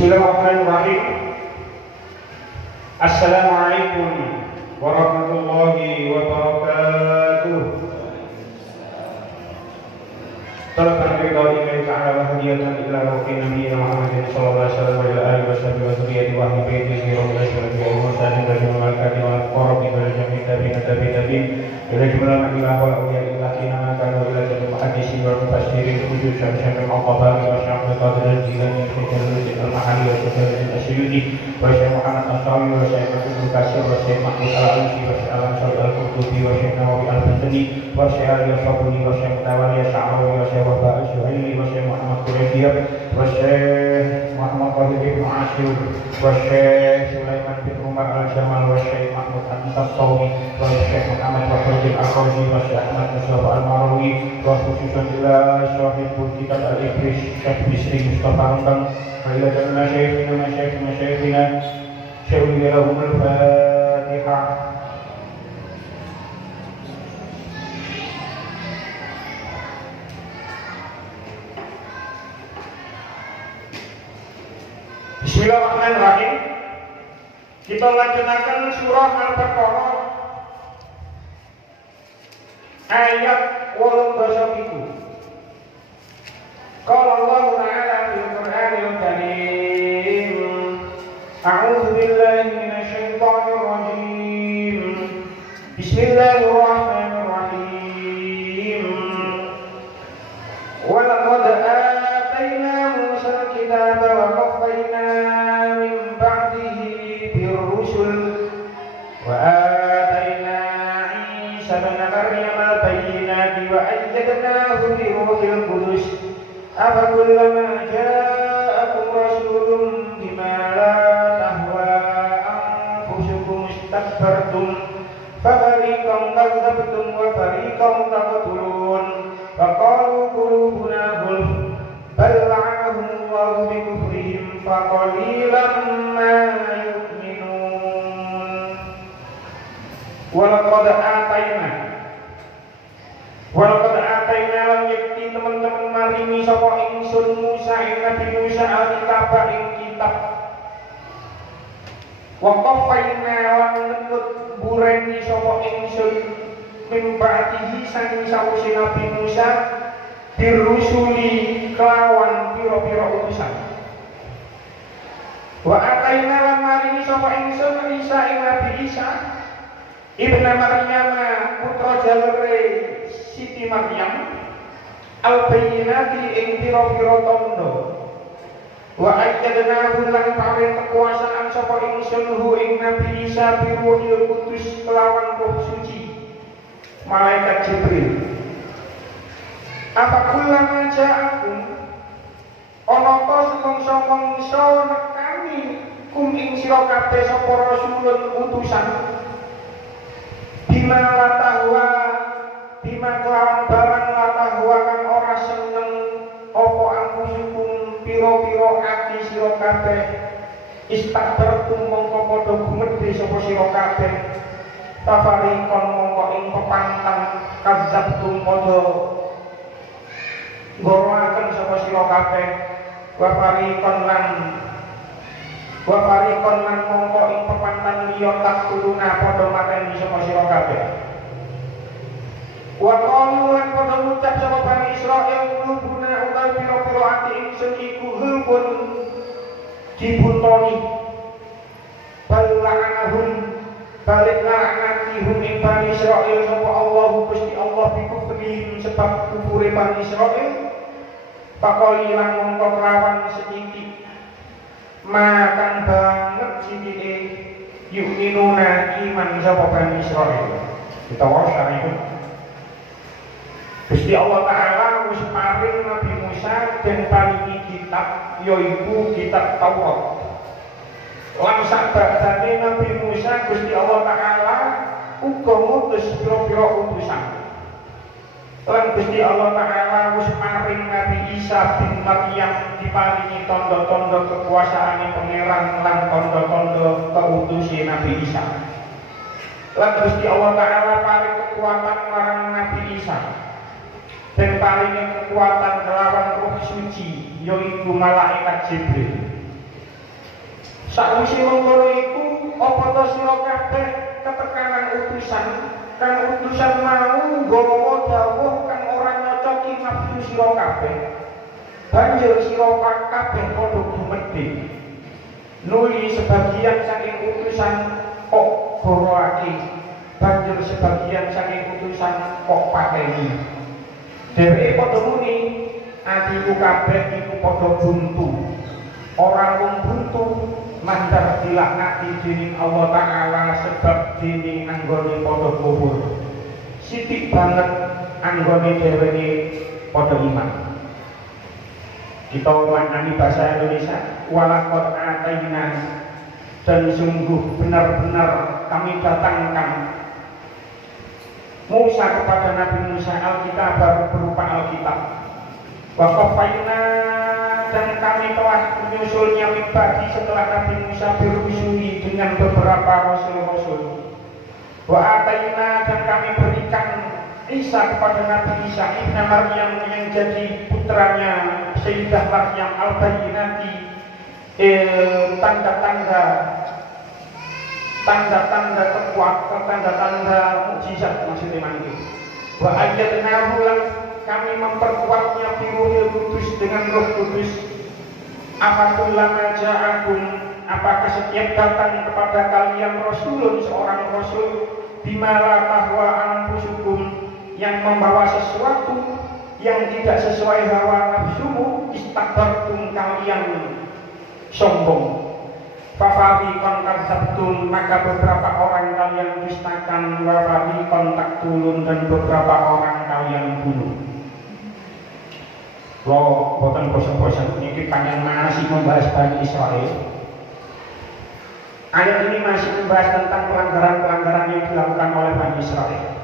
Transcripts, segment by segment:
Bismillahirrahmanirrahim. Assalamualaikum warahmatullahi wabarakatuh. Talabana billahi ta'ala wa hadiyatan ila rabbina nabiyina Muhammadin sallallahu alaihi wasallam wa ila alihi washabihi wa dzurriyyati wa ahli baitihi wa sallallahu wa mursalin wa malaikati wa qarabi wa jami'i tabi'in ila jumlah ilah wa awliya illahina ma kanu ila jami'i muhaddisi wa mufassirin khususan syekh al-Qabari wa syekh al-Qadir al-Jilani wa syekh al-Mahali wa syekh al-Asyuyuti wa syekh Muhammad As-Sawi wa syekh Abdul Qasir wa syekh Mahmud Al-Alusi wa syekh Al-Ansari Al-Qurtubi wa syekh Nawawi Al-Badani wa syekh Al-Sabuni wa syekh Tawali Sya'rawi wa syekh Wahba Al-Syuhaili wa syekh Muhammad Quraisiyah wa syekh Muhammad Qadir ibn Asyur wa syekh Sulaiman bin Umar Al-Jamal wa syekh Mahmud Al-Tassawi wa syekh Muhammad Wahid Al-Qarzi wa syekh Ahmad Mustafa Al-Marawi wa khususan ila syahibul kitab Al-Ibris Syekh Bisri Mustafa Rangkang wa ila jami'a masyayikhina syawli lahum al-Fatihah. Bismillahirrahmanirrahim. Kita lanjutkan surah Al-Baqarah ayat 81. Qala Allah Ta'ala fil Qur'anil Karim, A'udzu billahi minasy syaithanir rajim. Bismillahirrahmanirrahim. Wa laqad atayna Musa al-kitaba wa qaffayna min ba'dihi bir-rusul wa atayna Isa ibn Maryam al-bayyinati wa ayyadnahu bi ruhil qudus. Afakullama ja'akum rasulun bima la tahwa anfusukum istakbartum fafariqan kadzdzabtum wa fariqan taqtulun faqalu qulubuna ghulf bal la'anahumullahu bi kufrihim faqalilan ma yu'minun. Walaqad atayna lan yakti teman-teman maringi sapa ingsun Musa ing Nabi Musa al-kitab ing kitab. Wa qaffayna lan ngetut bureni sapa ingsun min ba'dihi saking sawise Nabi Musa dirusuli kelawan pira-pira utusan. Wa atayna lan maringi sapa ingsun Isa ing Nabi Isa Ibn Maryam putra jalure Siti Maryam al-bayyinati ing pira-pira tandha. Wa ayyadnahu lan paring kekuasaan sapa ingsun hu ing Nabi Isa bi Ruhil Qudus kelawan Roh Suci malaikat Jibril. Apa kullama ja'akum ana ta mongso nekani kum ing sira kabeh sapa rasulun utusan bima kelawan barang latahwa kang ora seneng apa anfusukum pira-pira ati sira kabeh istakbartum mongko padha gumedhe sapa sira kabeh tafarikon mongko ing pepantang kadzabtum padha ngoroaken sapa sira kabeh wa farikon lan mongko ing pepantang liya taktuluna padha mateni sapa sira kabeh. Wa qalu lan padha ngucap sapa Bani Israil qulubuna utawi pira-pira ati ingsun iku hulpun dibuntoni bala'anahum balik laknatihum ing Bani Israil sapa Allah Gusti Allah bikufrihim sebab kufure Bani Israil pakoli lan mongko kelawan sedikit makan banget sidike yu'minuna iman sapa Bani Israil. Kita wae itu Gusti Allah Ta'ala wis paring Nabi Musa dan paringi kitab yaiku kitab Taurat. Lan sabadane Nabi Musa Gusti Allah Ta'ala uga ngutus pira-pira utusan. Lan Gusti Allah Ta'ala wis paring Nabi Isa bin Maryam diparingi tanda-tanda kekuasaane pangeran lan tanda-tanda keutusan Nabi Isa. Lan Gusti Allah Ta'ala paring kekuatan marang Nabi Isa dan paringi kekuatan kelawan Roh Suci yaiku malaikat Jibril. Sakwise mengkono iku apa to sira kabeh ketekanan utusan kang utusan mau nggawa dawuh kang ora nyocoki nafsu sira kabeh. Banjur sira kabeh padha gumedhe nuli sebagian saking utusan kok goroake, banjur sebagian saking utusan kok pateni. Dheweke padha muni adiku kabeh iku padha buntu. Ora wong buntu mandar dilaknati dening Allah Ta'ala sebab dening anggone padha kufur. Sithik banget anggone dheweke padha iman. Kita maknani bahasa Indonesia, walaqad ataina, dan sungguh benar-benar kami datangkan Musa kepada Nabi Musa Alkitab berupa Alkitab. Wa qafaina, dan kami telah menyusulnya mibadi setelah Nabi Musa berusuli dengan beberapa rasul-rasul. Wa ataina, dan kami berikan Isa kepada Nabi Isa ibn Maryam yang jadi putranya Sayyidah Maryam al-Bayyinati, tanda-tanda kekuat, tanda-tanda mukjizat maksudnya itu. Wa ayyadnahu, kami memperkuatnya biruhil kudus dengan roh kudus. Afakullama ja'akum, apakah setiap datang kepada kalian rasulun, seorang rasul, bimala tahwa anfusukum, yang membawa sesuatu yang tidak sesuai hawa nafsumu, istakbartum, kalian sombong. Fafariqan kadzabtum, maka beberapa orang kalian dustakan, wa fariqan taqtulun, dan beberapa orang kalian bunuh. Lo boten bosan-bosan ini panjang masih membahas Bani Israel. Ayat ini masih membahas tentang pelanggaran-pelanggaran yang dilakukan oleh Bani Israel.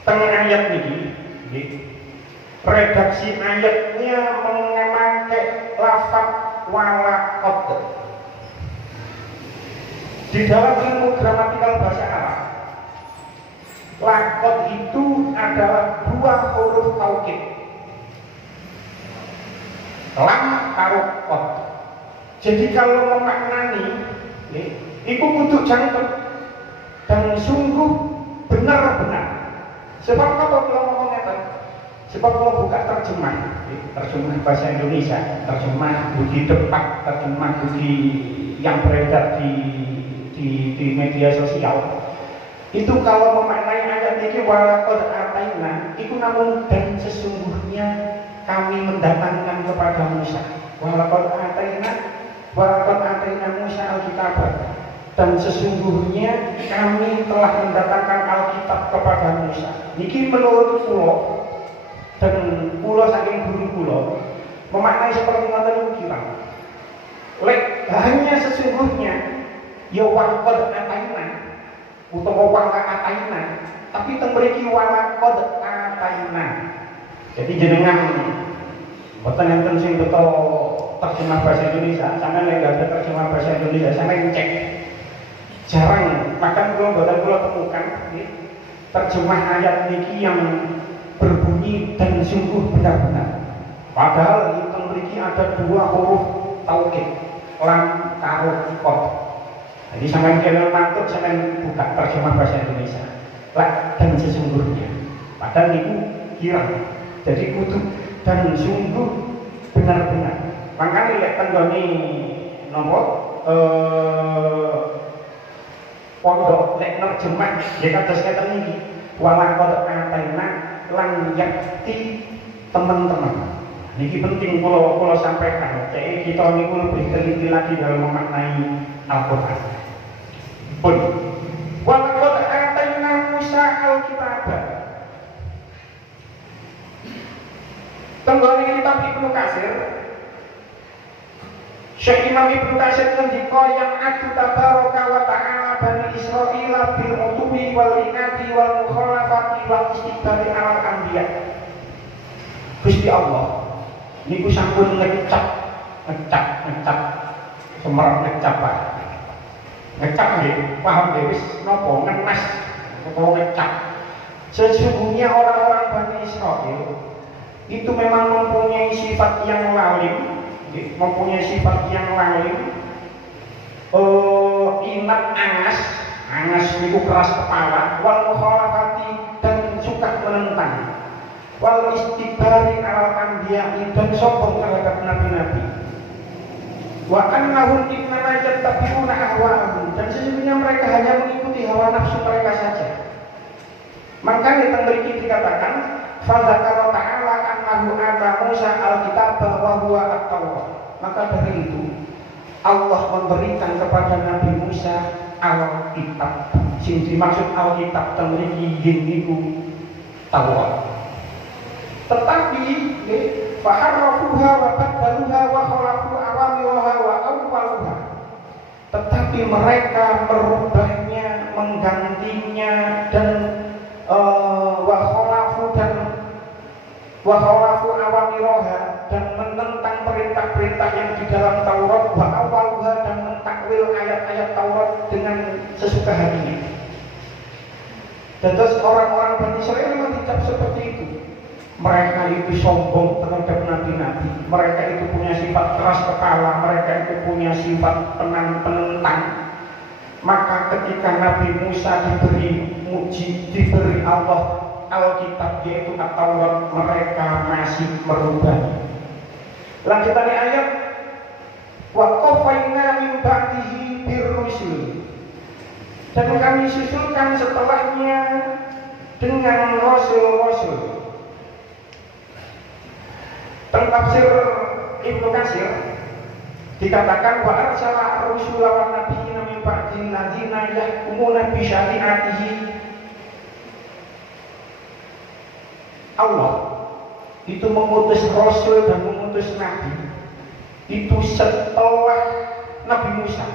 Tengah ayat ini, redaksi ayatnya memakai lafaz walaqad. Di dalam ilmu gramatikal bahasa Arab, laqad itu adalah dua huruf taukid, lam karo qad. Jadi kalau memaknani, itu kudu jangkep dan sungguh benar-benar. Sebab apa kalau ngomong itu? Sebab kalau buka terjemah bahasa Indonesia, terjemah budi tepat, terjemah budi yang beredar di media sosial, itu kalau memaknai ayat ini walaqad ataina, itu namun dan sesungguhnya kami mendatangkan kepada Musa. Walaqad ataina Musa Alkitab, dan sesungguhnya kami telah mendatangkan Alkitab kepada Musa. Niki menurut kula dan kula saking guru kula memaknai seperti ngoten kira. Lek hanya sesungguhnya ya walaqad ataina utawa walaqad ataina, tapi teng mriki walaqad ataina. Jadi jenengan boten enten sing beto terjemah bahasa Indonesia, sampeyan lek gak ada terjemah bahasa Indonesia, sampeyan cek. Jarang, bahkan boten kula temukan terjemah ayat niki yang berbunyi dan sungguh benar-benar. Padahal itu memiliki ada dua huruf taukid, lam karo qad. Jadi sampeyan kena mantut, sampeyan buka terjemah bahasa Indonesia. Lah dan sesungguhnya. Padahal itu kira. Jadi kudu dan sungguh benar-benar. Makanya lek tenggone nomor pondok lek nerjemah ya kados ngeten iki, walaqad ataina lan yakti teman-teman. Niki penting kula sampaikan, cek kita niku lebih teliti lagi dalam memaknai Al-Qur'an. Pun walaqad ataina Musa Alkitab. Tenggone kitab Ibnu Katsir, Syekh Imam Ibnu Katsir ngendika yang adu tabaraka wa ta'ala Bani Israil bil utumi wal inati wal mukhalafati wal istikbari alal anbiya. Gusti Allah niku sampun ngecap semerap ngecap Pak. Ngecap nggih, paham nggih wis napa ngenes utawa ngecap. Sesungguhnya orang-orang Bani Israil itu memang mempunyai sifat yang lalim, mempunyai sifat yang lain, inat angas niku keras kepala, wal mukhalafati dan suka menentang, wal istikbari alal anbiya'i dan sombong terhadap nabi-nabi, wa annahum innama yattabi'una ahwa'ahum dan sesungguhnya mereka hanya mengikuti hawa nafsu mereka saja. Maka di mriki dikatakan fa dzakara ta'ala annahu ata Musa al-kitab wa huwa at-Taurat. Maka dari itu Allah memberikan kepada Nabi Musa Alkitab. Sing dimaksud Alkitab teng mriki niku Taurat. Tetapi faharrafuha wa baddaluha wa khalafu awamiraha wa awwaluha. Tetapi mereka merubahnya, menggantinya dan wa khalafu awamiraha dan menentang perintah-perintah yang di dalam Taurat, wa awwaluha dan mentakwil ayat-ayat Taurat dengan sesuka hatinya. Dan terus orang-orang Bani Israil memang tidak seperti itu. Mereka itu sombong terhadap nabi-nabi. Mereka itu punya sifat keras kepala. Mereka itu punya sifat penentang. Maka ketika Nabi Musa diberi Allah Alkitab yaitu At-Taurat, mereka masih merubah. Lanjutan ayat, wa qafaina min ba'dihi birrusul. Dan kami susulkan setelahnya dengan rasul-rasul. Tafsir Ibnu Katsir dikatakan wa arsala rusula wan nabiyina min ba'dil ladzina yahkumuna bi syari'atihi. Allah itu mengutus rasul dan mengutus nabi itu setelah Nabi Musa.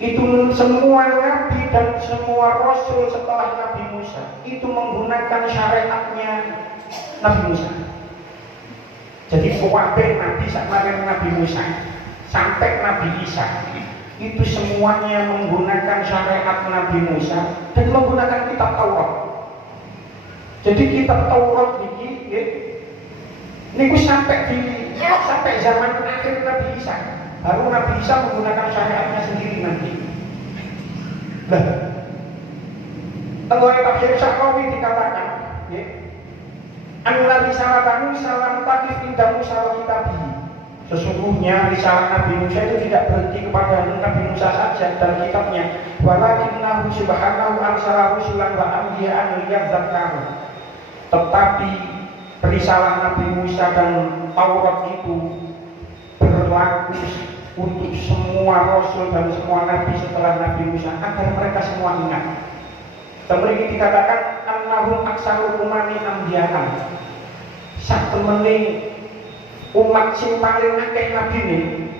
Itu semua nabi dan semua rasul setelah Nabi Musa itu menggunakan syariatnya Nabi Musa. Jadi kabeh nabi sakmane Nabi Musa sampai Nabi Isa itu semuanya menggunakan syariat Nabi Musa dan menggunakan kitab Taurat. Jadi kitab Taurat niku sampai zaman akhir Nabi Isa. Baru Nabi Isa menggunakan syariatnya sendiri nanti. Nah, tengok tafsir Sa'rawi dikatakan, An-Nabi sallallahu salam takif indah Musa wa kitabihi. Sesungguhnya risalah Nabi Musa itu tidak berhenti kepada Nabi Musa saja dan kitabnya. Walakinnahu subhanahu arsala rusulan wa anbiya'an liyadzakkaru. Tetapi risalah Nabi Musa dan Taurat itu berlaku untuk semua rasul dan semua nabi setelah Nabi Musa agar mereka semua ingat. Kemudian dikatakan annahum aksarul umami anbiya'an. Sak temene umat sing paling akeh nabine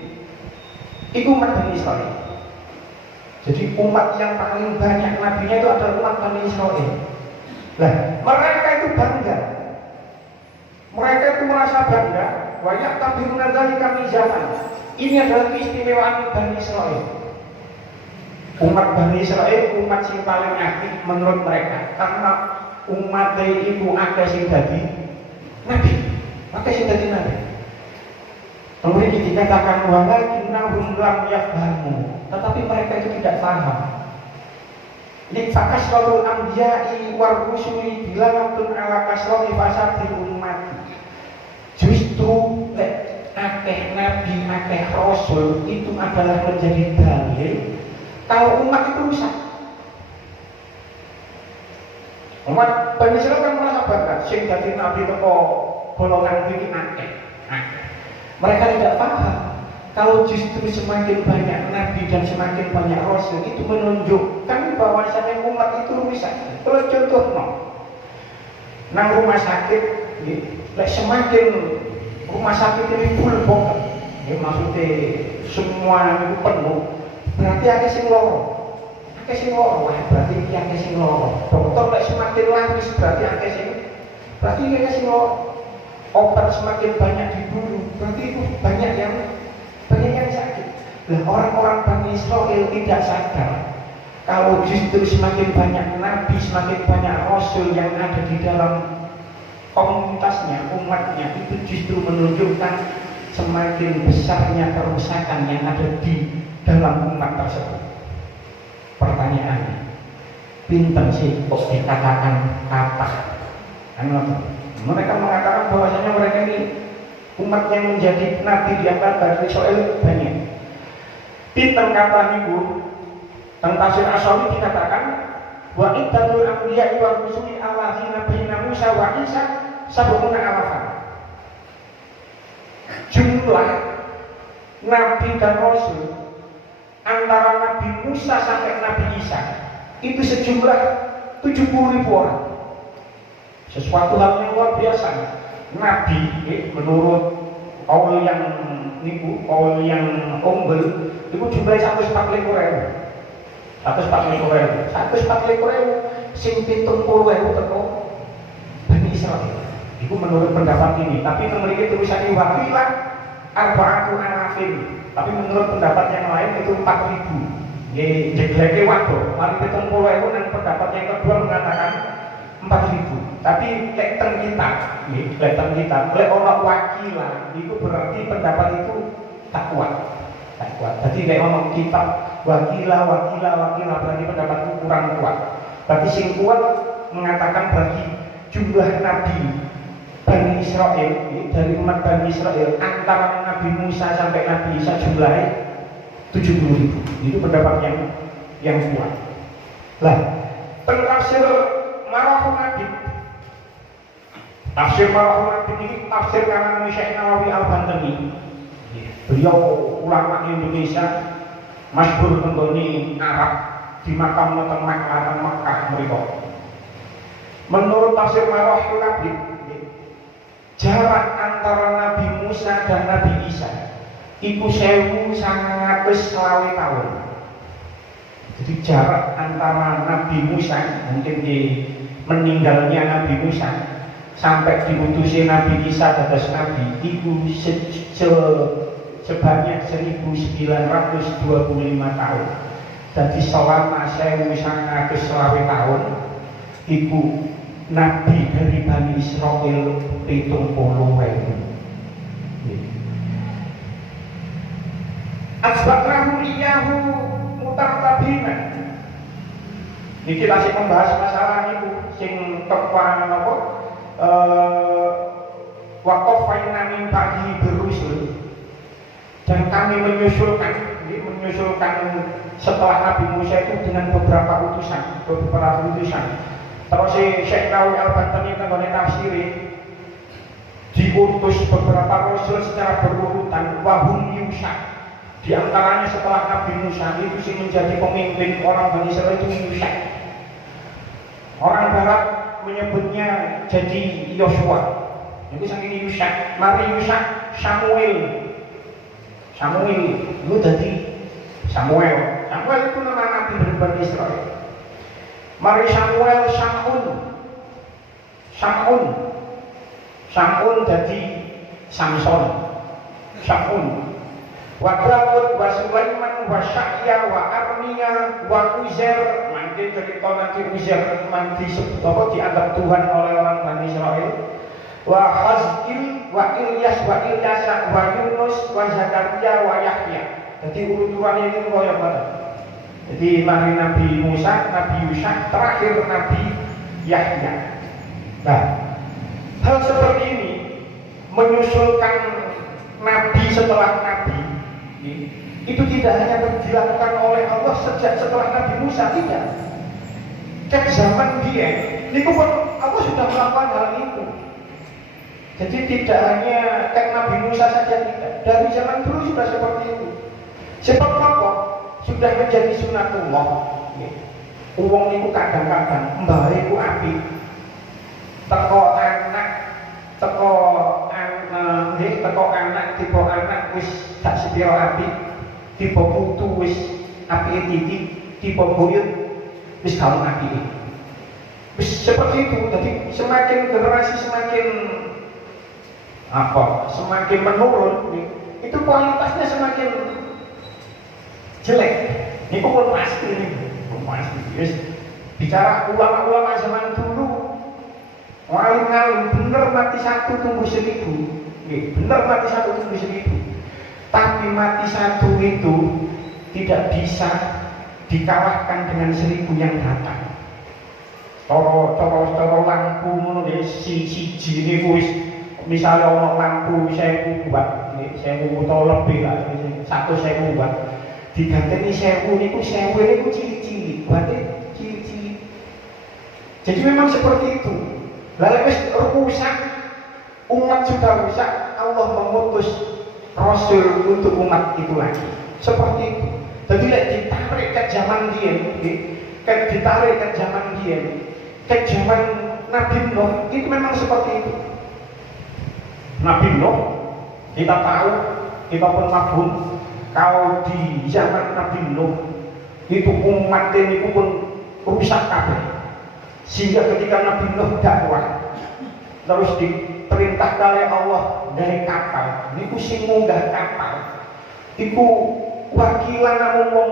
iku umat Bani Israil. Jadi umat yang paling banyak nabinya itu adalah umat Bani Israil. Nah, mereka itu bangga. Mereka itu merasa bangga. Wa ya'tabiruna dzalika mizanan. Ini adalah keistimewaan Bani Israil. Umat Bani Israil umat sing paling akeh menurut mereka karena umat itu akeh sing dadi nabi, akeh sing dadi nabi. Kemudian dikatakan walakinnahum lam yafhamu, tetapi mereka itu tidak paham. Fakasratul anbiya'i war rusuli dilalatun ala kasrati fasadil umat. Justru akeh nabi, akeh rasul itu adalah menjadi dalil kalau umat itu rusak. Umat Bani Israil kan merasa bangga, sing dadi nabi teko golongan iki akeh. Mereka tidak paham kalau justru semakin banyak nabi dan semakin banyak rasul itu menunjukkan bahwasanya umat itu rusak. Kalau contoh nang rumah sakit, semakin rumah sakit ini full box, maksudnya semua itu penuh, berarti akeh sing loro. Akeh sing loro, berarti iki akeh sing loro. Dokter lek semakin laris berarti akeh sing loro. Obat semakin banyak diburu, berarti itu banyak yang sakit. Nah, orang-orang Bani Israil tidak sadar kalau justru semakin banyak nabi, semakin banyak rasul yang ada di dalam komunitasnya, umatnya, itu justru menunjukkan semakin besarnya kerusakan yang ada di dalam umat tersebut. Pertanyaannya, pinten sih kok dikatakan kata? Mereka mengatakan bahwasanya mereka ini umat yang menjadi nabi diangkat dari Israel banyak. Pinten kata niku teng tafsir Asyawi dikatakan wa iddatul anbiya'i wa rusuli alladzina baina Musa wa Isa sab'una alafan. Jumlah nabi dan rasul antara Nabi Musa sampai Nabi Isa itu sejumlah 70.000 orang. Sesuatu hal yang luar biasa. Nabi menurut kaul yang niku, kaul yang unggul itu jumlahnya 140.000. 140.000 sing 70.000 teko Bani Israil. Itu menurut pendapat ini. Tapi memiliki tulisan wakilah arba'atu alafin. Tapi menurut pendapat yang lain itu 4.000. Jegleke waduh, mari 70.000 dan pendapat yang kedua mengatakan 4.000. Tapi lek teng kita, oleh orang wakilah, itu berarti pendapat itu tak kuat. Jadi lek orang kitab wakilah berarti pendapat itu kurang kuat. Berarti sing kuat mengatakan berarti jumlah nabi Bani Israel dari umat Bani Israel antara Nabi Musa sampai Nabi Isa jumlahnya 70.000. Itu pendapat yang kuat. Lah, tafsir Marahun Nabi. Tafsir Marahun Nabi ini tafsir karangan Syekh Nawawi Al-Bantani. Beliau ulama Indonesia masyhur tenggoni Arab di makam nonton Makkah mereka. Menurut tafsir Marahun Nabi, jarak antara Nabi Musa dan Nabi Isa itu 1920 tahun. Jadi jarak antara Nabi Musa, mungkin di meninggalnya Nabi Musa sampai diutusnya Nabi Isa dados Nabi itu sebanyak 1925 tahun. Jadi selama 1920 tahun itu Nabi dari Bani Israel 70.000. Asbaqnahu iyahu mutartabina. Niki masih membahas masalah itu sing kekuatan apa? Waqafaina min ba'di berusul. Dan kami menyusulkan setelah Nabi Musa itu dengan beberapa utusan. Terus Syekh Nawawi Al-Bantani tenggone tafsiri diutus beberapa rasul secara berurutan wahum Yusha. Di antaranya setelah Nabi Musa itu sih menjadi pemimpin orang Bani Israel itu Yusha. Orang Barat menyebutnya jadi Yosua. Itu saking Yusha. Mari Yusha Samuel itu jadi Samuel itu nama Nabi dari Bani Israel. Mari Samuel Samun jadi Samson. Wa Daud wa Sulaiman wa Sya'ya wa Armia wa Uzair. Nanti cerita nanti Uzair nanti dianggap Tuhan oleh orang Bani Israel. Wa Hazil wa Ilyas wa Yunus wa Zakaria wa Yahya. Jadi urutannya ini koyo banget. Jadi mari Nabi Musa, Nabi Yusha, terakhir Nabi Yahya. Nah, hal seperti ini menyusulkan Nabi setelah Nabi itu tidak hanya dilakukan oleh Allah setelah Nabi Musa, tidak. Cek zaman dia, ini pun Allah sudah melakukan hal itu. Jadi tidak hanya cek Nabi Musa saja, tidak. Dari zaman dulu sudah seperti itu. Sebab apa? Sudah menjadi sunatullah. Uang itu kadang-kadang mbah itu api. Teko anak tipe anak wis tak sepiro api, tipe putu wis api titik, tipe buyut wis kamu api. Wis seperti itu. Jadi semakin generasi semakin menurun, itu kualitasnya semakin jelek. Ini pun pasti. Yes. Bicara ulama-ulama zaman dulu, ngalim bener mati 1 tumbuh 1000. benar mati satu tunggu 1000. Tapi mati satu itu tidak bisa dikalahkan dengan 1000 yang datang. Toro lampu ngono nggih siji niku wis misale ana lampu 1000 watt, 1000 utawa lebih lah, 100.000 watt. Diganteni 1000 niku 1000 niku cilik-cilik, watte cilik-cilik. Jadi memang seperti itu. Lalu wis rusak, umat sudah rusak, Allah mengutus Rasul untuk umat itu lagi. Seperti itu. Jadi ditarik ke zaman dia, ditarik ke zaman dia, ke zaman Nabi Nuh, itu memang seperti itu. Nabi Nuh, kita tahu, kita pun mafhum, kalau di zaman Nabi Nuh itu umat ini pun rusak kabeh. Sehingga ketika Nabi Nuh dakwah, terus diperintah oleh Allah dari kapal, niku sing munggah kapal, iku wakilan namung wong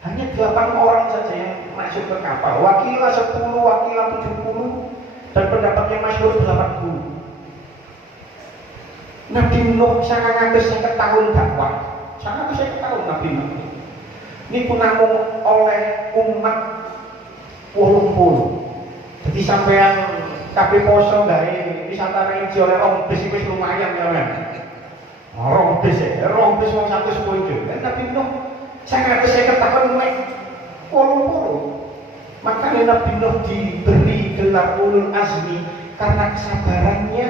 8. Hanya 8 orang saja yang masuk ke kapal. Wakilah 10, wakilah 70, dan pendapatnya masyhur 80. Nabi Nuh 950 tahun dakwah. 950 tahun Nabi Nuh. Niku namung oleh umat 80. Jadi sampean kabeh poso gawe wisata religi oleh rombes wis lumayan ya kan. Rombes wong 110. Nabi Nuh 950 tahun mek 80. Makanya Nabi Nuh diberi gelar ulul azmi karena kesabarannya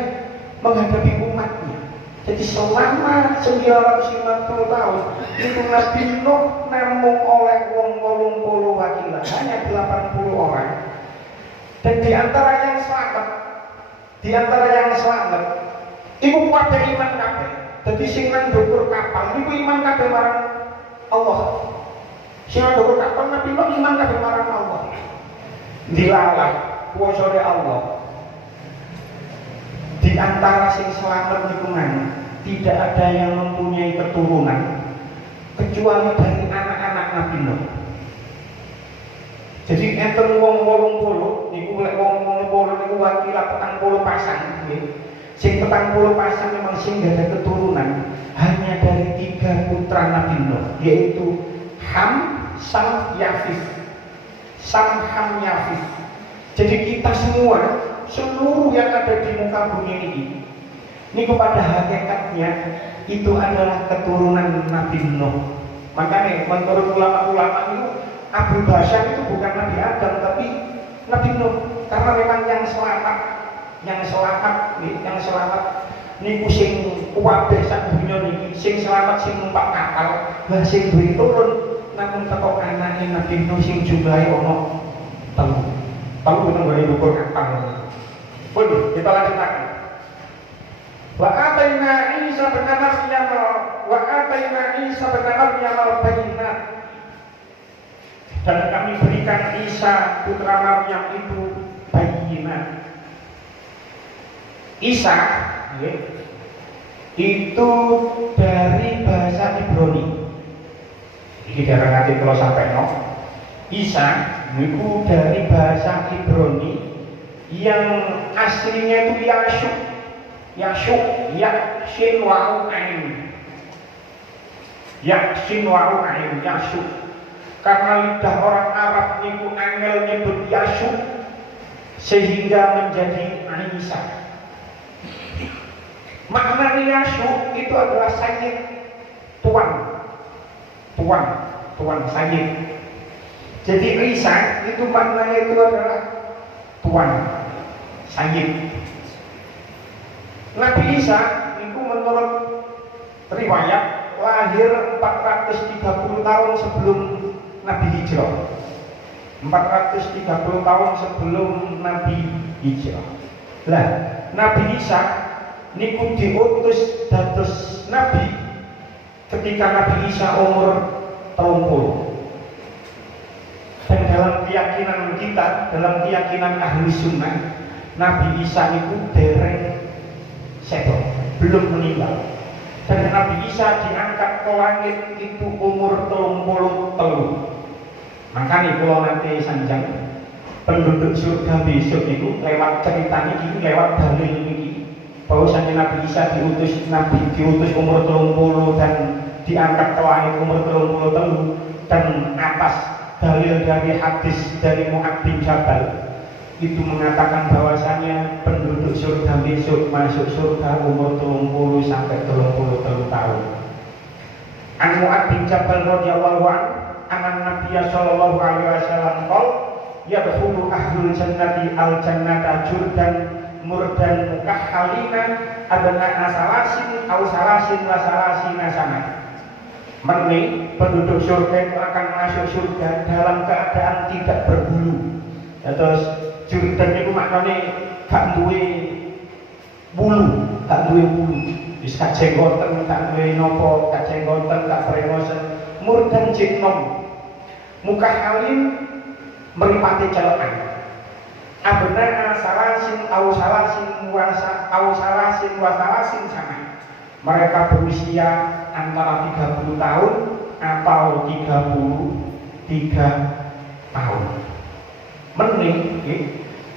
menghadapi umatnya. Jadi selama 950 tahun itu Nabi Nuh namung oleh wong 80 wakilan, hanya 80 orang. Dan di antara yang selamat, iku kabeh iman kabeh. Jadi sing nang ndukur kapal niku iman kabeh marang Allah. Sing nang ndukur kapal Nabi Nuh iman kabeh marang Allah. Dilalah kuwasane Allah. Di antara sing selamat niku tidak ada yang mempunyai keturunan kecuali dari anak-anak Nabi Nuh. Jadi enten wong 80 niku lek wong 80 niku wakilah 40 pasang nggih. Sing 40 pasang memang sing gak ada keturunan hanya dari 3 putra Nabi Nuh, yaitu Ham, Sam, Yafis. Sam, Ham, Yafis. Jadi kita semua, seluruh yang ada di muka bumi ini pada hakikatnya itu adalah keturunan Nabi Nuh. Makanya menurut ulama-ulama itu Abu Basyar itu bukan Nabi Adam tapi Nabi Nuh, karena memang yang selamat niku sing kabeh sak dunya niki, sing selamat sing numpak kapal, lah sing duwe turun namun teko anake Nabi Nuh sing jumlahe ana 3. Tahu kita nggak ukur kapal. Pun kita lanjut lagi. Wa ataina Isa bin Maryam al-bayyinat. Dan kami berikan Isa putra Maryam itu bayyinat. Isa itu dari bahasa Ibrani. Ini darah nanti kalau sampai no. Isa itu dari bahasa Ibrani yang aslinya itu Yashuk, Yakshin wa'u ain. Yashuk. Karena lidah orang Arab itu angel nyebut Yashuk sehingga menjadi Isa. Makna Yashuk itu adalah sayyid, tuan sayyid. Jadi Isa itu maknanya itu adalah tuan, sayyid. Nabi Isa itu menurut riwayat lahir 430 tahun sebelum Nabi Hijrah. 430 tahun sebelum Nabi Hijrah. Lah, Nabi Isa niku diutus dados Nabi ketika Nabi Isa umur 30. Dan dalam keyakinan kita, dalam keyakinan ahli sunnah, Nabi Isa itu dereng sedo, belum meninggal. Dan Nabi Isa diangkat ke langit itu umur 33. Makanya kalau nanti sanjang penduduk surga besok itu lewat cerita ini, lewat dalil ini, bahwasanya Nabi Isa diutus umur 30 dan diangkat ke langit umur 33 dan atas dalil dari hadis dari Mu'adz bin Jabal itu mengatakan bahwasanya penduduk surga besok masuk surga umur 30 sampai 33 tahun. An Mu'adz bin Jabal radhiyallahu anhu anan Nabi sallallahu alaihi wasallam qol yadkhulu ahlul jannati al jannata jurdan murdan mukahhalina abna asalasin aw salasin wa salasina sana. Penduduk surga itu akan masuk surga dalam keadaan tidak berbulu. Ya, terus jurdan itu maknanya gak duwe bulu. Wis gak jenggoten, gak duwe nopo, gak jenggoten, gak brengosen. Murdan jitnom. Mukahhalin meripati celokan. Abna salasin aw salasin wa salasin sana. Mereka berusia antara 30 tahun atau 33 tahun.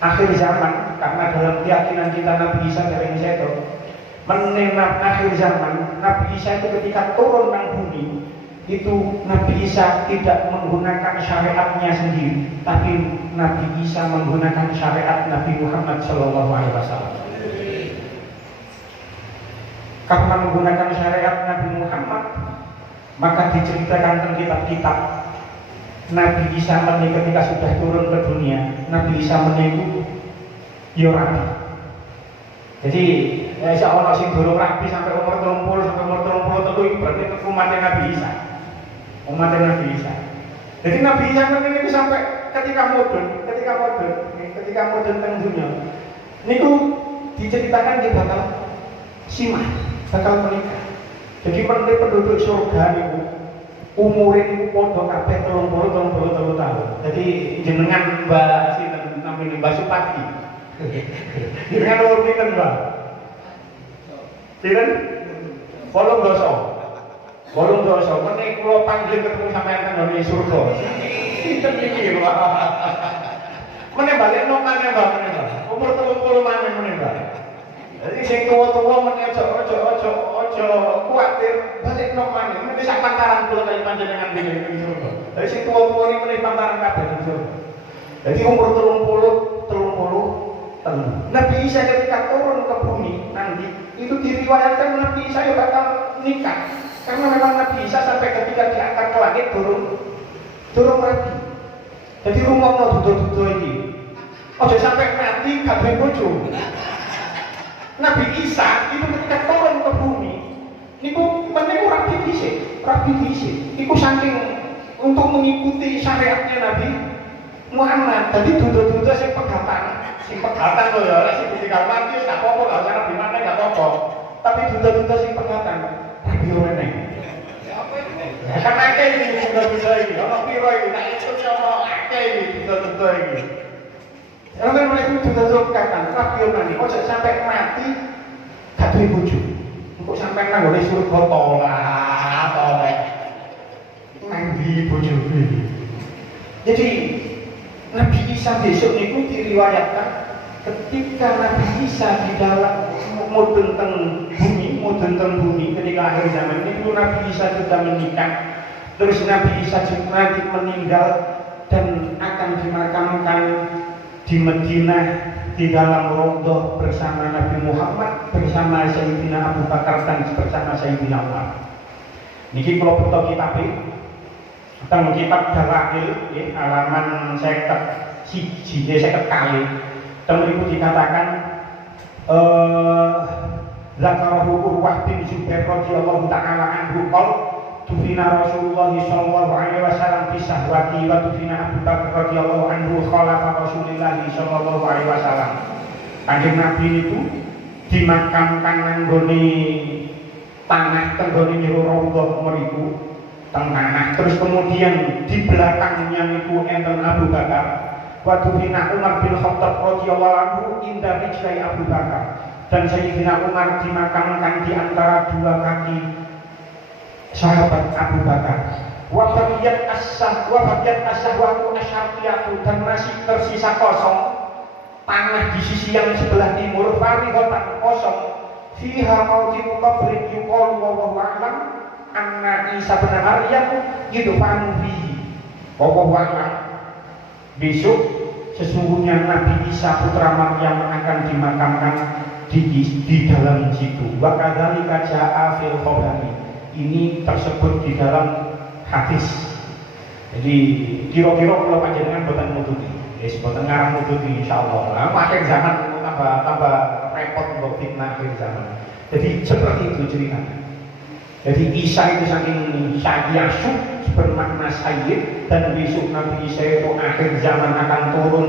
Akhir zaman, karena dalam keyakinan kita Nabi Isa dari itu akhir zaman, Nabi Isa itu ketika turun nang bumi itu Nabi Isa tidak menggunakan syariatnya sendiri, tapi Nabi Isa menggunakan syariat Nabi Muhammad SAW. Karena menggunakan syariat Nabi Muhammad, maka diceritakan dalam kitab-kitab Nabi Isa ketika sudah turun ke dunia, Nabi Isa meneku rabi. Jadi ya orang sing durung rabi sampai umur 30 sampai umur 33 berarti itu umatnya Nabi Isa. Umatnya Nabi Isa. Jadi Nabi Isa meneku sampai ketika modern teng dunia. Niku diceritakan dia bakal simah, bakal menikah. Jadi penduduk surga niku umure niku padha kabeh 30 tahun. Jadi jenengan Mbak sinten namine Mbak Supati. Jenengan umur pinten, Mbak? Sinten? 8 meneh kula panggil ketemu sampeyan teng ngene surga. Sinten iki, Mbak? Meneh balik nang maneh, Mbak, umur 30 maneh meneh, Mbak. Jadi sing tua-tua meneh aja kuwatir balik nang maneh. Meneh sak pantaran kula kaya panjenengan dhewe iki surga. Jadi sing tua-tua ini meneh pantaran kabeh nang surga. Jadi umur 30 Nabi Isa ketika turun ke bumi nanti itu diriwayatkan Nabi Isa ya bakal nikah. Karena memang Nabi Isa sampai ketika diangkat ke langit turun rabi. Jadi rumahnya duda-duda ini. Ojo sampai mati gak duwe bojo. Nabi Isa itu ketika turun ke bumi, niku meneh rabi dhisik. Iku saking untuk mengikuti syariatnya Nabi Muhammad. Jadi duda-duda sing pegatan loh ya, ora sing ditinggal mati wis gak apa-apa, gak usah di mana gak apa-apa. Tapi duda-duda sing pegatan, rabi ora neng. Ya kan akeh iki duda-duda iki, ono piro iki? Tak ikut ono akeh iki duda-duda iki. Orang mereka duda-duda pegatan, rabi ora neng. Ojo sampai mati gak duwe bojo. Engko sampai nang ngene surga tolak. Nang ndi bojoku. Jadi Nabi Isa besok niku diriwayatkan ketika Nabi Isa di dalam mudun teng bumi ketika akhir zaman itu Nabi Isa sudah menikah, terus Nabi Isa juga nanti meninggal dan akan dimakamkan di Madinah di dalam rodoh bersama Nabi Muhammad, bersama Sayyidina Abu Bakar dan bersama Sayyidina Umar. Niki kalau betul tentang kitab Dalail halaman 51 kali itu dikatakan Zakarahu Urwah bin Zubair radhiyallahu ta'ala anhu qol tufina Rasulullah sallallahu alaihi wasallam fi sahwati wa tufina Abu Bakar radhiyallahu anhu khalafa Rasulillah sallallahu alaihi wasallam. Kanjeng Nabi itu dimakamkan nang gone tanah tenggone njero raudhah mriku tanah. Terus kemudian di belakangnya niku enten Abu Bakar. Wa tufina Umar bin Khattab radhiyallahu anhu inda rijlai Abu Bakar. Dan Sayyidina Umar dimakamkan di antara dua kaki sahabat Abu Bakar. Wa baqiyat as-sahwatu asyarqiyatu, dan masih tersisa kosong tanah di sisi yang sebelah timur, farihatan kosong fiha mawjid qabrin yuqalu wallahu a'lam anna Isa bin Maryam yudfanu fihi. Wallahu a'lam. Besok sesungguhnya Nabi Isa putra Maryam akan dimakamkan di dalam situ. Wa kadzalika jaa'a fil khabari. Ini tersebut di dalam hadis. Jadi kira-kira kalau panjenengan boten nututi, wis boten ngarang nututi insyaallah. Nah, akhir zaman tambah repot untuk fitnah akhir zaman. Jadi seperti itu ceritanya. Jadi Isa itu saking syahyasu bermakna sayyid, dan besok Nabi Isa itu akhir zaman akan turun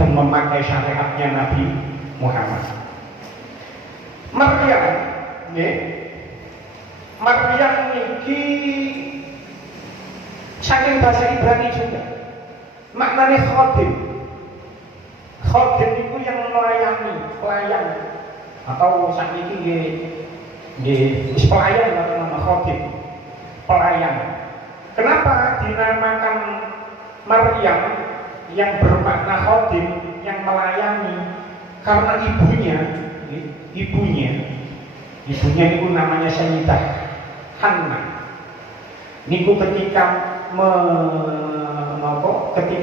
dan memakai syariatnya Nabi Muhammad. Maryam, nggih. Maryam niki saking bahasa Ibrani juga. Maknanya khadim. Khadim itu yang melayani, pelayan. Atau saat ini pelayan atau nama khadim. Pelayan. Kenapa dinamakan Maryam yang bermakna khadim, yang melayani? Karena ibunya itu namanya Sayyidah Hannah. Niku ketika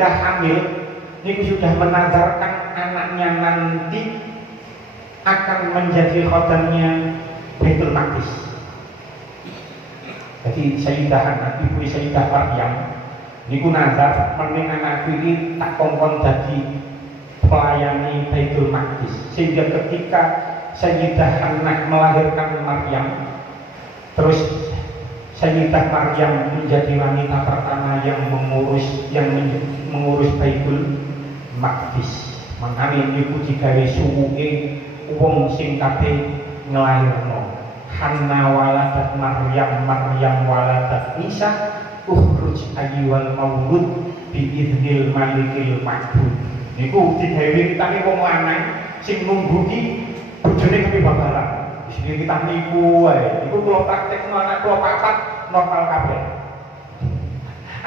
hamil, niku sudah menazarkan anaknya nanti akan menjadi khodamnya Baitul Maqdis. Jadi Sayyidah Hannah, ibu Sayyidah Maryam, niku nazar mening anakku iki tak kongkon dadi pelayani Baitul Maqdis. Sehingga ketika Sayyidah Hannah melahirkan Maryam, terus Sayyidah Maryam menjadi wanita pertama yang mengurus Baitul Maqdis. Mangane niku digawe suwuke wong sing kabeh nglairno. Hanna waladat Maryam, Maryam waladat Isa, ukhruj ayyuhal maulud bi idznil malikil ma'bud. Niku digawe kitane wong lanang sing nunggu ki bojone kepibabaran. Jadi kita niku wae, niku kula praktekno anak kula papat normal kabeh.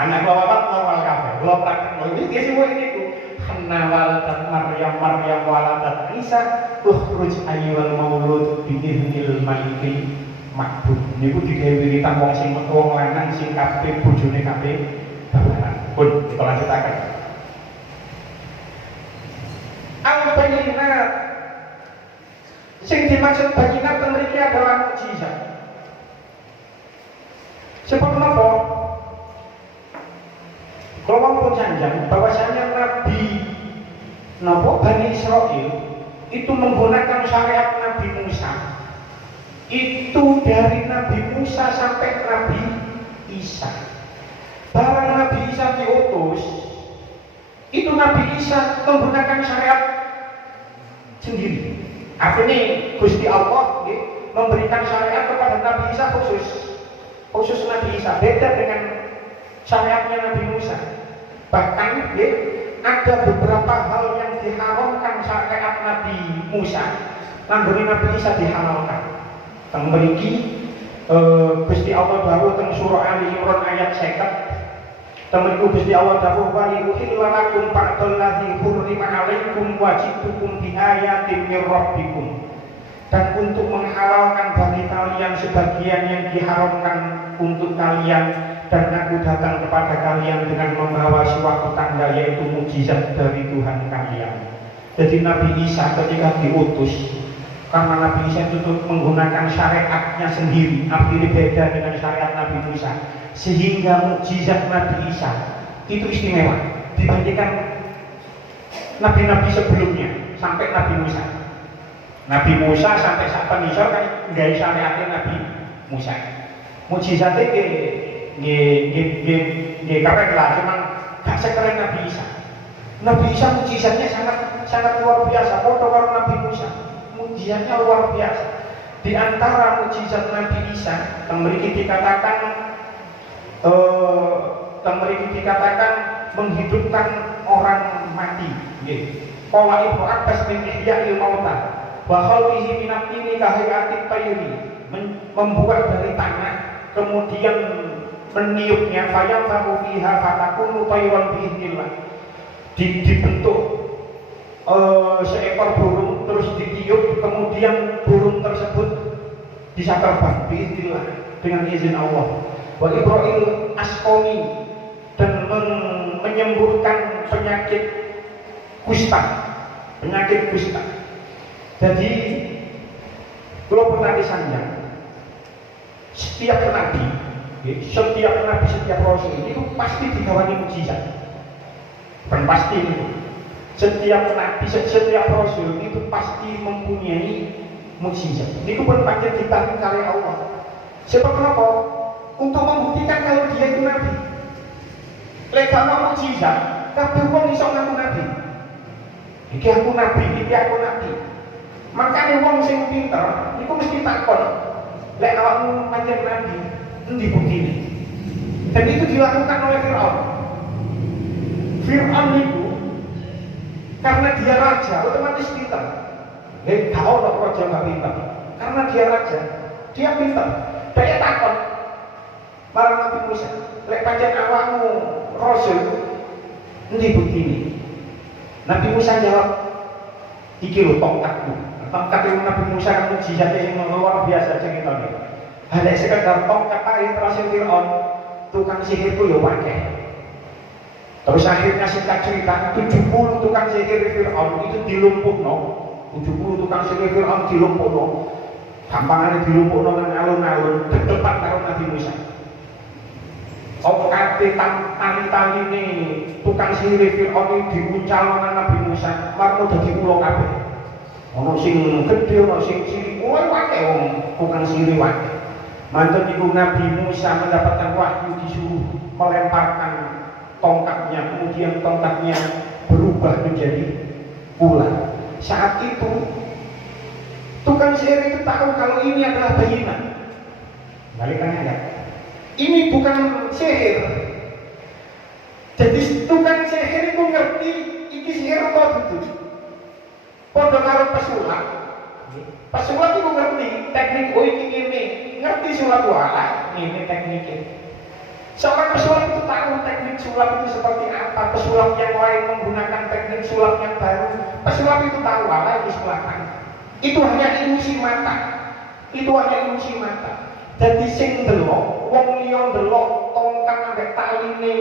Anak kula papat normal kabeh. Kula praktekno iki semua niku. Hanna waladat Maryam, Maryam waladat Isa, ukhruj ayyuhal maulud bi idznil malikil ma'bud. Niku digawe kita wong lanang sing kabeh bojone kabeh babaran. Pun kita lanjutaken. Al-bayyinat. Sing dimaksud baginat memiliki adalah mukjizat. Sebab apa? Kalau pun janjang bahwasanya Nabi Bani Israel itu menggunakan syariat Nabi Musa. Itu dari Nabi Musa sampai Nabi Isa. Barang Nabi Isa diutus, itu Nabi Isa menggunakan syariat sendiri. Artinya Gusti Allah memberikan syariat kepada Nabi Isa khusus Nabi Isa, beda dengan syariatnya Nabi Musa. Bahkan ada beberapa hal yang diharamkan syariat Nabi Musa, namun Nabi Isa dihalalkan. Memiliki Gusti Allah dawuh teng surah Ali Imran ayat 50. Temeniku Gusti Allah dawuh wa yuhillu lakum ba'dallazi hurrima 'alaikum wa ji'tukum bi ayatin mir rabbikum. Dan untuk menghalalkan bagi kalian sebagian yang diharamkan untuk kalian, dan aku datang kepada kalian dengan membawa suatu tanda, yaitu mukjizat dari Tuhan kalian. Jadi Nabi Isa ketika diutus, karena Nabi Isa itu menggunakan syariatnya sendiri, artinya beda dengan syariat Nabi Musa, sehingga mukjizat Nabi Isa itu istimewa dibandingkan nabi-nabi sebelumnya sampai Nabi Musa. Nabi Musa sampai saat penisor kan dari syariatnya Nabi Musa. Mukjizatnya keren lah, cuman gak sekeren Nabi Isa. Nabi Isa mukjizatnya sangat luar biasa. Foto karo Nabi Musa, mukjizatnya luar biasa. Di antara mukjizat Nabi Isa yang dikatakan menghidupkan orang mati. Qala Ibnu Abbas min ihya'il mauta wa khalqihi minat ini kahayatit tayri, membuat dari tanah kemudian meniupnya, fayafahu fiha fatakunu tayran biiznillah, dibentuk seekor burung terus ditiup, kemudian burung tersebut bisa terbang biiznillah dengan izin Allah. Wa ibra'il asqami, dan menyembuhkan penyakit kusta. Jadi kalau pernah disanjang, setiap nabi, setiap rasul itu pasti digawani mukjizat. Bukan pasti itu. Setiap nabi, setiap rasul itu pasti mempunyai mukjizat. Itu pun pancen ditanggung oleh Allah. Sebab kenapa? Untuk membuktikan kalau dia itu nabi. Lek ana mukjizat, kabeh wong iso ngaku nabi. Iki aku nabi. Makanya wong sing pinter iku mesti takon, lek awakmu pancen nabi, endi buktine? Dan itu dilakukan oleh Fir'aun. Fir'aun itu karena dia raja otomatis pinter. Gak ono raja gak pinter. Karena dia raja, dia pinter. Dia takon marang Nabi Musa, lek pancen awakmu rasul, endi buktine? Nabi Musa jawab, iki lho tongkatku. Tongkat yang Nabi Musa kan mukjizatnya yang luar biasa ceritanya. Hanya sekedar tongkat air terasa Fir'aun, tukang sihirku ya pakai. Terus akhirnya singkat cerita, 70 tukang sihir Fir'aun itu dilumpuhno. 70 tukang sihir Fir'aun dilumpuhno. Gampangane dilumpuhno nang alun-alun depan karo Nabi Musa. Tongkate tali-tali ini tukang sihir Fir'aun ini diuncalno nang Nabi Musa, marmo dadi ulo kabeh. Ono sing gedhe, ono sing cilik, wae wong tukang sihir wae. Mantun ibu Nabi Musa mendapatkan wahyu disuruh melemparkan tongkatnya, kemudian tongkatnya berubah menjadi ular. Saat itu tukang sihir itu tahu kalau ini adalah bayinan. Balikannya ya. Ini bukan sihir. Jadi tukang sihir itu ngerti iki sihir apa itu. Padha karo pesulap. Pesulap itu ngerti teknik ini, ngerti sulap wala, ini tekniknya. Seorang pesulap itu tahu teknik sulap itu seperti apa. Pesulap yang lain menggunakan teknik sulap yang baru. Pesulap itu tahu wala itu sulapan. Itu hanya ilusi mata. Jadi sing delok, wong liya delok tongkat ambek taline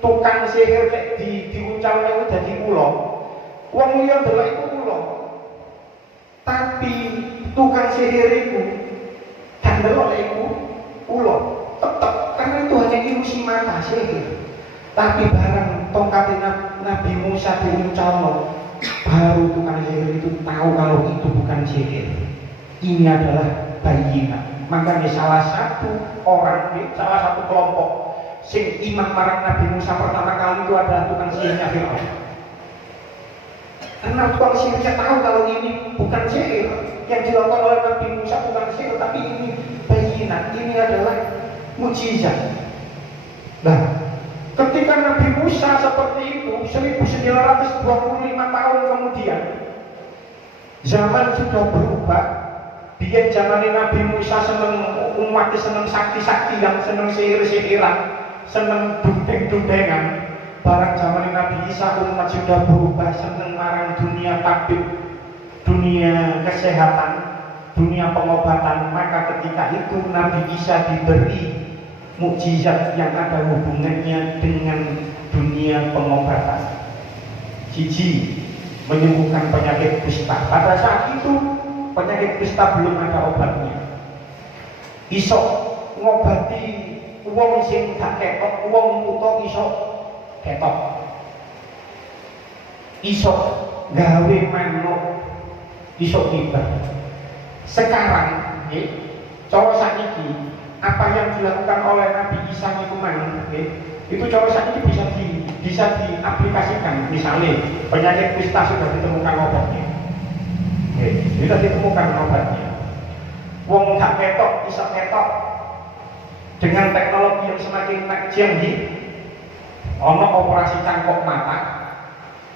tukang sihir nek diuncalne itu dadi ula. Wong liya delok iku ula. Tapi tukang sihir itu kan delok iku ula. Tetep karena itu hanya ilusi mata sihir. Tapi barang tongkat Nabi Musa diuncalno, baru tukang sihir itu tahu kalau itu bukan sihir. Ini adalah bayinah. Makanya salah satu kelompok sing iman marang Nabi Musa pertama kali itu adalah tukang sihirnya Fir'aun. Karena tukang sihirnya tahu kalau ini bukan sihir yang dilakukan oleh Nabi Musa, bukan sihir, tapi ini bayinah, ini adalah mukjizat. Nah, ketika Nabi Musa seperti itu 1925 tahun kemudian, zaman sudah berubah. Biar zaman Nabi Musa seneng umatnya, seneng sakti-saktian, seneng sihir-sihiran, seneng dundeng-dundengan. Barang zaman Nabi Isa umat sudah berubah, seneng marang dunia tabib, dunia kesehatan, dunia pengobatan. Maka ketika itu Nabi Isa diberi mukjizat yang ada hubungannya dengan dunia pengobatan. Siji, menyembuhkan penyakit kusta. Pada saat itu penyakit kusta belum ada obatnya. Iso ngobati wong sing gak ketok, wong buta iso ketok. Iso gawe manuk iso tiba. Sekarang cara sakniki apa yang dilakukan oleh Nabi Isa niku mang, itu cara sakniki bisa diaplikasikan. Misalnya penyakit kusta sudah ditemukan obatnya. Bisa ditemukan obatnya. Wong gak ketok, bisa ketok dengan teknologi yang semakin canggih. Ono operasi cangkok mata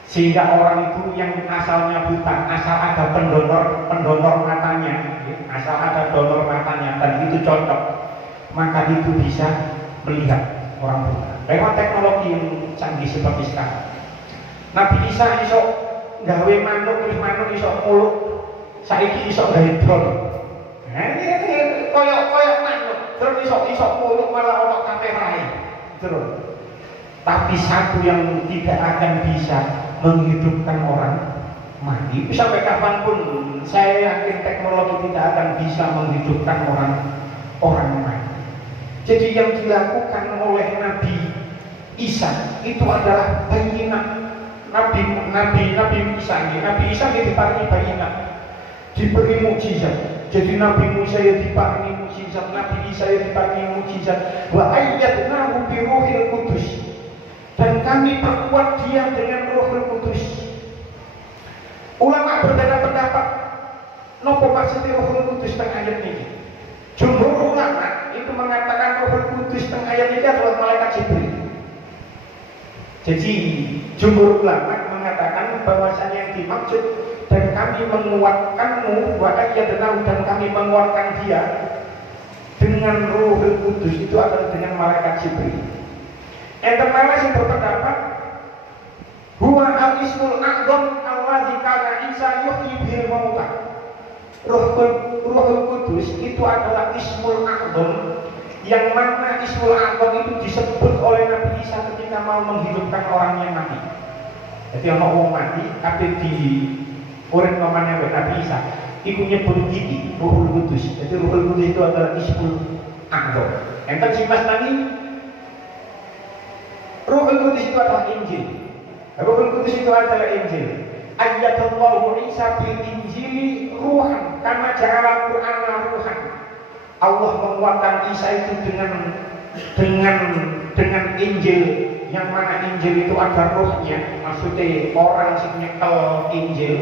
sehingga orang itu yang asalnya buta, asal ada pendonor matanya, asal ada donor matanya dan itu cocok, maka itu bisa melihat orang buta lewat teknologi yang canggih seperti sekarang. Nabi Isa iso gawe manuk, terus manuk iso muluk saiki iso gawe drone. Nah, ini koyok manuk, terus iso muluk malah ono kamerae. Terus. Tapi satu yang tidak akan bisa menghidupkan orang mati. Sampai kapanpun saya yakin teknologi tidak akan bisa menghidupkan orang mati. Jadi yang dilakukan oleh Nabi Isa itu adalah bayinat. Nabi Isa diparingi bayinat, diberi mukjizat. Jadi Nabi Musa ya diparingi mukjizat, Nabi Isa ya diparingi mukjizat. Wa ayyadnahu bi ruhil qudus. Dan kami perkuat dia dengan Ruhul Kudus. Ulama berbeda pendapat. Nopo maksudnya Ruhul Kudus teng ayat ini? Jumhur ulama itu mengatakan Ruhul Kudus teng ayat ini adalah malaikat Jibril. Jadi jumhur ulama mengatakan bahwasanya yang dimaksud dan kami menguatkanmu dan kami menguatkan dia dengan Ruhul Kudus itu adalah dengan malaikat Jibril. Enten malah yang berpendapat huwa al-ismul a'dham alladzi kana Isa yuhyi bil mauta. Ruhul Kudus itu adalah ismul a'dham yang mana ismul a'dham itu disebut oleh Nabi Isa ketika mau menghidupkan orang yang mati. Jadi ana wong mati kabeh di urip namanya Nabi Isa iku nyebut iki Ruhul Kudus. Jadi Ruhul Kudus itu adalah ismul a'dham. Enten sing tadi Ruhul Kudus itu adalah Injil. Ruhul Kudus itu adalah Injil. Ayyadallahu Isa bil Injili ruhan karena ja'ala Qur'ana ruhan. Allah menguatkan Isa itu dengan Injil, yang mana Injil itu ada ruhnya. Maksudnya orang sing nyekel Injil,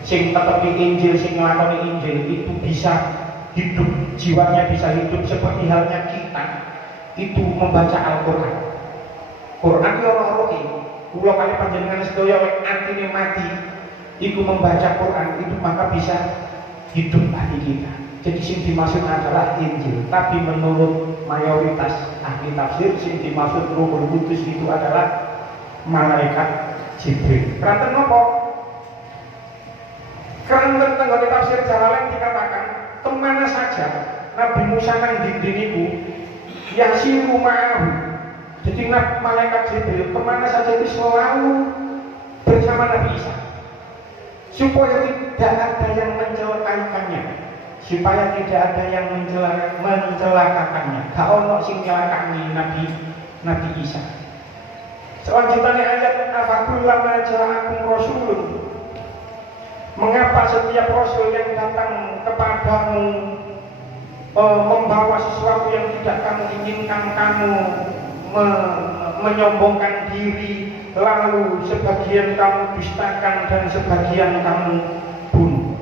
sing tetepi Injil, sing nglakoni Injil itu bisa hidup, jiwanya bisa hidup seperti halnya kita itu membaca Al-Qur'an. Quran itu roh-rohi. Kula kali panjenengan sedaya wek antine mati iku membaca Quran itu maka bisa hidup hati kita. Jadi sing dimaksud adalah Injil, tapi menurut mayoritas ahli tafsir sing dimaksud Ruhul Kudus itu adalah malaikat Jibril. Karena nopo? Karena tentang tafsir Jalalain dikatakan kemana saja Nabi Musa nang dinding yasiru ma'ahu. Jadi malaikat Jibril kemana saja itu selalu bersama Nabi Isa, supaya tidak ada yang mencelakakannya, supaya tidak ada yang mencelakakannya. Gak ono sing nyelakani Nabi Isa. Selanjutnya ayat afakullama ja'akum rasulun. Mengapa setiap rasul yang datang kepadamu membawa sesuatu yang tidak kamu inginkan, kamu menyombongkan diri, lalu sebagian kamu dustakan dan sebagian kamu bunuh.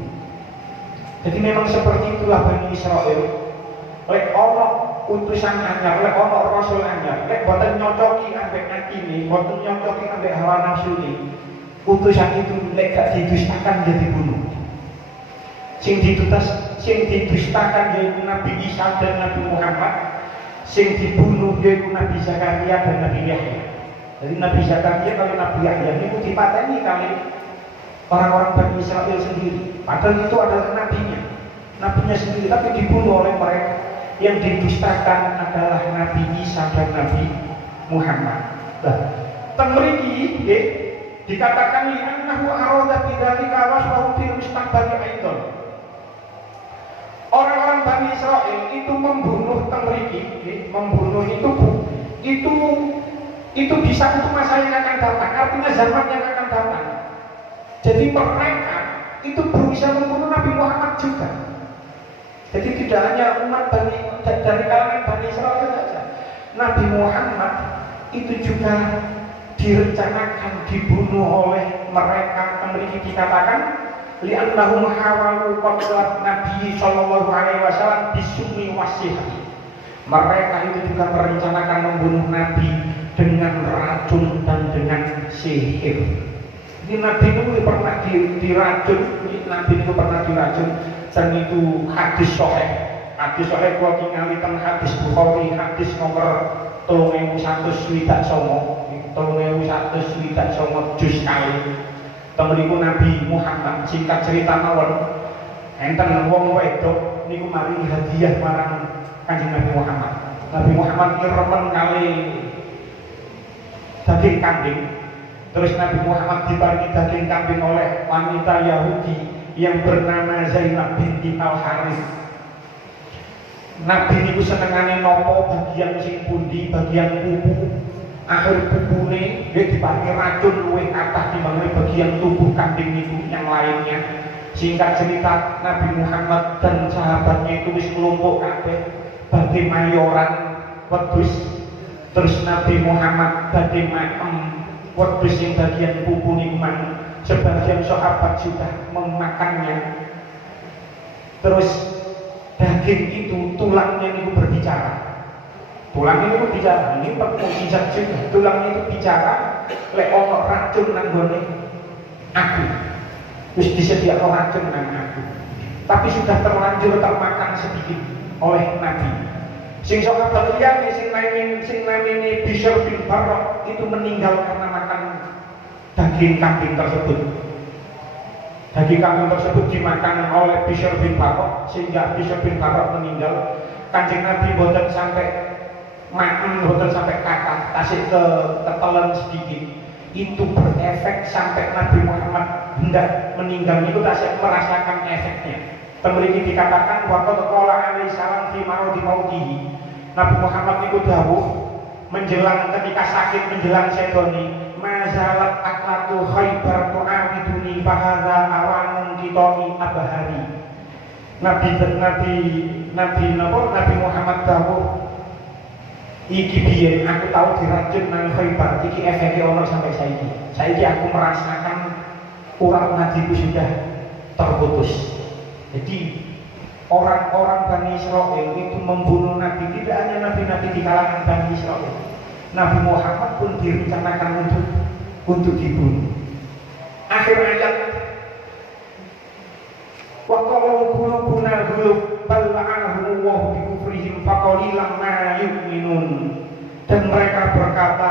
Jadi memang seperti itulah Bani Israel. Lek ono utusan anyar, lek ono rasul anyar, lek boten nyocoki ambek atine, boten nyocoki ambek hawa nafsu ini, utusan itu lek gak didustakan jadi bunuh. Sing didustakan yaitu Nabi Isa dan Nabi Muhammad. Sing dibunuh yaitu Nabi Zakaria dan Nabi Yahya. Jadi Nabi Zakaria kalau Nabi Yahya itu dipateni kali orang-orang Bani Israel sendiri. Padahal itu adalah nabinya sendiri, tapi dibunuh oleh mereka. Yang didustakan adalah Nabi Isa dan Nabi Muhammad. Nah, temriki dikatakan li annahu arada bidzalika wasfahu fil mustaqbali aidan. Orang-orang Bani Israel itu membunuh temriki, membunuh itu bisa untuk masa yang akan datang, artinya zaman yang akan datang. Jadi mereka itu berusaha membunuh Nabi Muhammad juga. Jadi tidak hanya umat dari kalangan Bani Israel saja, Nabi Muhammad itu juga direncanakan dibunuh oleh mereka. Temriki dikatakan li'annahum hawalu qatla Nabi sallallahu alaihi wasallam bisumi wasihati. Mereka itu juga merencanakan membunuh Nabi dengan racun dan dengan sihir. Ini Nabi itu pernah diracun, Nabi itu pernah diracun, dan itu hadis sahih. Hadis sahih kalau tingali teng hadis Bukhari, hadis nomor 3129, 3129 juz kali. Temeriku Nabi Muhammad, singkat cerita mawon, enten wong wedok niku maringi hadiah marang Kanjeng Nabi Muhammad. Nabi Muhammad iki remen kali daging kambing. Terus Nabi Muhammad diparingi daging kambing oleh wanita Yahudi yang bernama Zainab binti Al-Haris. Nabi niku senengane nopo bagian sing pundi, bagian pupu. Akhir pupune dia diparingi racun luwih kathah timbang bagian tubuh kambing niku yang lainnya. Singkat cerita, Nabi Muhammad dan sahabatnya itu wis kelompok kabeh badhe mayoran wedhus. Terus Nabi Muhammad badhe maem wedhus yang bagian pupu niku mang. Sebagian sahabat sudah memakannya. Terus daging itu tulangnya itu berbicara. Tulangnya itu bicara. Ini mukjizat juga. Tulangnya itu bicara. Lek ono racun nang gone aku. Terus disediakan racun nang aku. Tapi sudah terlanjur termakan sedikit oleh Nabi. Sing sahabat liyane sing namine Bishr bin Barrok itu meninggal karena makan daging kambing tersebut. Daging kambing tersebut dimakan oleh Bishr bin Barrok sehingga Bishr bin Barrok meninggal. Kanjeng Nabi boten sampai makan, boten sampai kakak, kasih ketelan sedikit. Itu berefek sampai Nabi Muhammad hendak meninggal itu tasik merasakan efeknya. Memiliki dikatakan waktu qala alaihi salam fi maradi mautihi. Nabi Muhammad itu dawuh menjelang ketika sakit menjelang sedoni, mazalat aklatu khaybar tu'abiduni fahadha awanun kitoni abahari. Nabi Muhammad dawuh iki biyen aku tahu diracun nang Khaybar, iki efeknya ono sampai saiki. Saiki aku merasakan urat nadiku sudah terputus. Jadi orang-orang Bani Israel itu membunuh Nabi, tidak hanya nabi-nabi di kalangan Bani Israel. Nabi Muhammad pun direncanakan untuk dibunuh. Akhir ayat wa qalu qulubuna ghulub bal la'anahumullahu bi kufrihim faqalilan ma yu'minun. Dan mereka berkata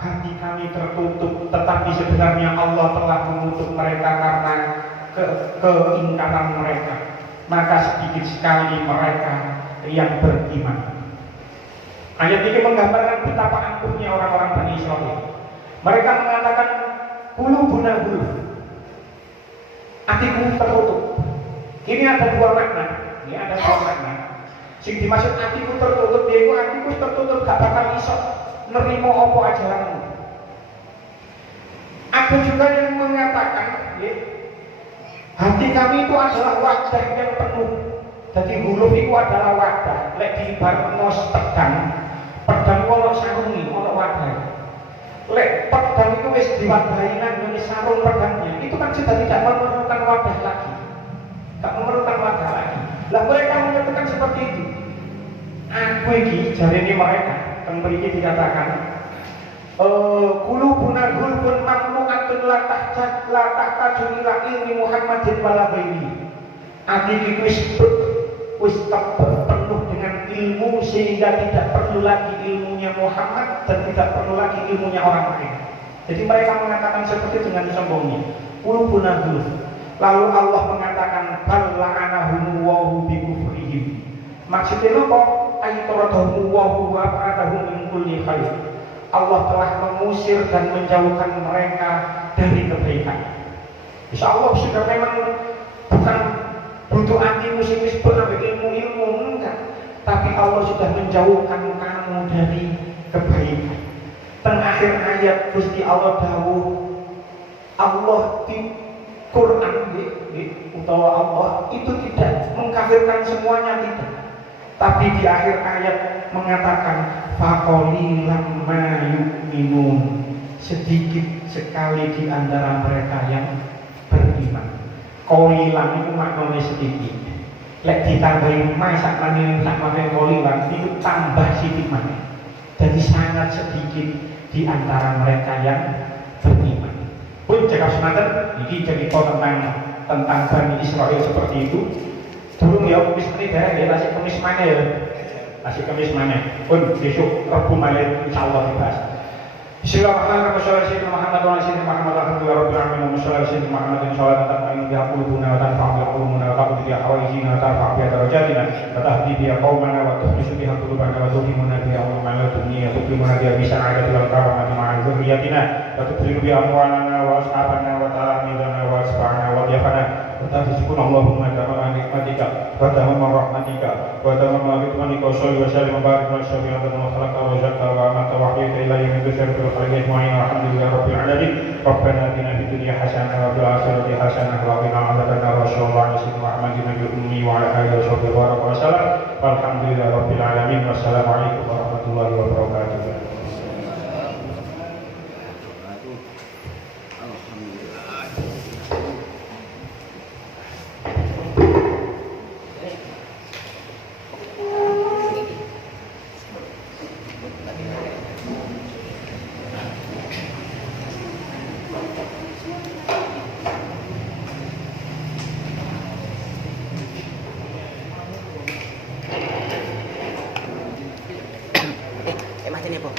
hati kami tertutup, tetapi sebenarnya Allah telah menutup mereka karena keingkaran mereka. Maka sedikit sekali mereka yang beriman. Ayat ini menggambarkan betapa angkuhnya orang-orang Bani Israel. Mereka mengatakan qulubuna ghulub, hatiku tertutup. Ini ada dua makna. Sing dimaksud hatiku tertutup, yaitu hatiku tertutup gak bakal iso nerimo apa ajaranmu. Ada juga yang mengatakan, ya, hati kami itu adalah wadah yang penuh. Jadi huruf itu adalah wadah. Lek diibaratno pedang ono sarungi, ono wadah. Lek pedang itu wis diwadahi nang sarung pedangnya, itu kan sudah tidak memerlukan wadah lagi. Tak memerlukan wadah lagi. Lah mereka menyatakan seperti itu. Aku ini jari ini mereka yang berikut dikatakan qulubuna ghulbun mamlu'atun la tahtaju ila ilmi Muhammadin wala ghairihi. Hati itu wis penuh dengan ilmu sehingga tidak perlu lagi ilmunya Muhammad dan tidak perlu lagi ilmunya orang lain. Jadi mereka mengatakan seperti dengan sombongnya. Qulubuna ghulbun. Lalu Allah mengatakan bal la'anahum wa bi kufrihim. Maksudnya apa? Ayyaradahum wa ba'adahum min kulli khair. Allah telah mengusir dan menjauhkan mereka dari kebaikan. Insya Allah sudah memang bukan butuh anti musimis berambil ilmu-ilmu, enggak. Tapi Allah sudah menjauhkan kamu dari kebaikan. Dan akhir ayat Gusti Allah dawuh, Allah di Quran utawa Allah itu tidak mengkafirkan semuanya, tidak. Tapi di akhir ayat mengatakan faqalilan ma yu'minun, sedikit sekali di antara mereka yang beriman. Qalilan itu maknanya sedikit. Lek ditambahin ma sakmane qalilan itu tambah sedikit mana. Jadi sangat sedikit di antara mereka yang beriman. Pun cekap semangat, ini cerita tentang Bani Israel seperti itu. Dulu ya, kemis ini daerah ya, masih kemis mana ya? Masih kemis mana? Pun besok Rabu malam insya Allah dibahas. Bismillahirrahmanirrahim. Muhammad wa sayyidina Muhammad alhamdulillah rabbil alamin wa sallallahu alaihi Muhammadin shalatan ta'in biha qulubuna wa tanfa'u biha qulubuna wa taqdi biha hawaijina wa tarfa'u biha darajatina wa tahdi biha qaumana wa tuhlisu biha qulubana wa tuhimuna biha umma dunya tukrimuna biha bi sa'adati wal karamati ma'a dzurriyyatina wa tudkhilu biha amwalana wa ashabana wa talamidana wa asfa'ana wa dhiyafana wa tahfizukuna Allahumma tamama nikmatika wa tamama rahmatika wa tamama ridwanika wa salli wa sallim wa barik wa syafi'a wa khalaqa wa zakka wa amata wa ahyita ila yawmi dzikr خير معين والحمد لله رب العالمين ربنا اتنا في الدنيا حسنه وفي الاخره حسنه وقنا عذاب النار وصلى الله على سيدنا محمد النبي الامي وعلى اله وصحبه وسلم والحمد لله رب العالمين والسلام عليكم ورحمه الله وبركاته. Mati nih, Po.